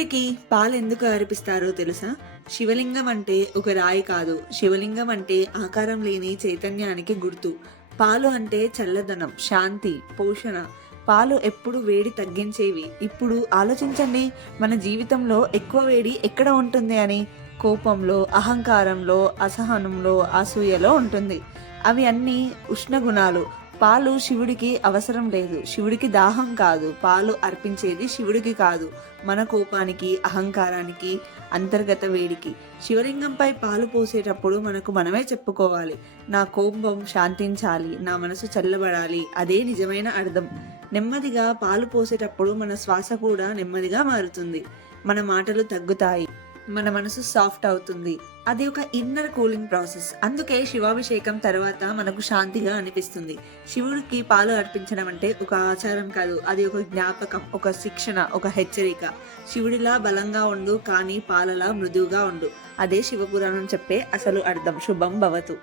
శివుడికి పాలు ఎందుకు అర్పిస్తారో తెలుసా? శివలింగం అంటే ఒక రాయి కాదు. శివలింగం అంటే ఆకారం లేని చైతన్యానికి గుర్తు. పాలు అంటే చల్లదనం, శాంతి, పోషణ. పాలు ఎప్పుడు వేడి తగ్గించేవి. ఇప్పుడు ఆలోచించండి, మన జీవితంలో ఎక్కువ వేడి ఎక్కడ ఉంటుంది అని? కోపంలో, అహంకారంలో, అసహనంలో, అసూయలో ఉంటుంది. అవి అన్నీ ఉష్ణగుణాలు. పాలు శివుడికి అవసరం లేదు. శివుడికి దాహం కాదు. పాలు అర్పించేది శివుడికి కాదు, మన కోపానికి, అహంకారానికి, అంతర్గత వేడికి. శివలింగంపై పాలు పోసేటప్పుడు మనకు మనమే చెప్పుకోవాలి, నా కోపం శాంతించాలి, నా మనసు చల్లబడాలి. అదే నిజమైన అర్థం. నెమ్మదిగా పాలు పోసేటప్పుడు మన శ్వాస కూడా నెమ్మదిగా మారుతుంది. మన మాటలు తగ్గుతాయి, మన మనసు సాఫ్ట్ అవుతుంది. అది ఒక ఇన్నర్ కూలింగ్ ప్రాసెస్. అందుకే శివాభిషేకం తర్వాత మనకు శాంతిగా అనిపిస్తుంది. శివుడికి పాలు అర్పించడం అంటే ఒక ఆచారం కాదు, అది ఒక జ్ఞాపకం, ఒక శిక్షణ, ఒక హెచ్చరిక. శివుడిలా బలంగా ఉండు, కానీ పాలలా మృదువుగా ఉండు. అదే శివపురాణం చెప్పే అసలు అర్థం. శుభం భవతు.